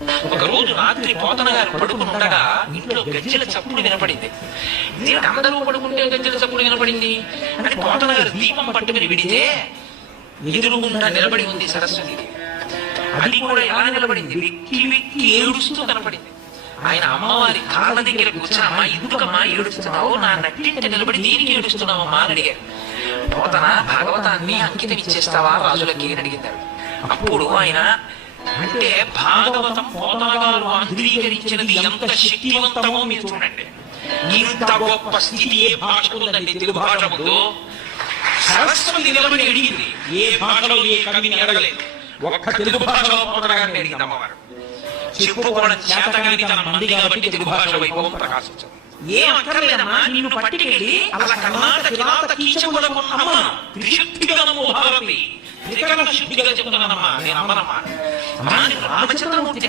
ఒక రోజు రాత్రి పోతన గారు పడుకుని ఉండగా ఇంట్లో గజ్జెల చప్పుడు వినపడింది. దీనికి అందరూ పడుకుంటే గజ్జెల చప్పుడు వినపడింది అని పోతన గారు దీపం పట్టుకుని విడితే ఎదురుగుండా నిలబడి ఉంది సరస్వతి. అది కూడా ఎలా నిలబడింది? వెక్కి వెక్కి ఏడుస్తూ కనపడింది. ఆయన అమ్మవారి కాళ్ళ దగ్గర కూర్చొనమ్మా, ఎందుకమ్మా ఏడుస్తున్నావు? నా నట్టింట నిలబడి దేనికి ఏడుస్తున్నావమ్మా అని అడిగారు. పోతన భాగవతాన్ని అంకితం ఇచ్చేస్తావా రాజులకి అని అడిగిందాడు. అప్పుడు ఆయన అంటే భాగవతం పోతన గారు అంగీకరించినది ఎంత శక్తివంతమో మీరు చూడండి. ఇంత గొప్ప స్థితి ఏ భాషకు ఉందండి? తెలుగు భాష ముందు సరస్వతి నిలబడి అడిగింది. ఏ భాషలో ఏ కవిని అడగలేదు, ఒక్క తెలుగు భాషలో పోతన గారిని అడిగింది అమ్మవారు. చెప్పుకోవడం చేతగాని తన మంది కాబట్టి తెలుగు భాష వైభవం ప్రకాశించదు. ఏం అక్కర్లేదమ్మా, నిన్ను పట్టుకెళ్ళి అలా కర్ణాటక కిరాత కీచకులకు అమ్మ త్రిశుద్ధిగా నమో భారతి త్రికరణ శుద్ధిగా చెబుతున్నానమ్మా, నేను అమ్మనమ్మా. రామచంద్రమూర్తి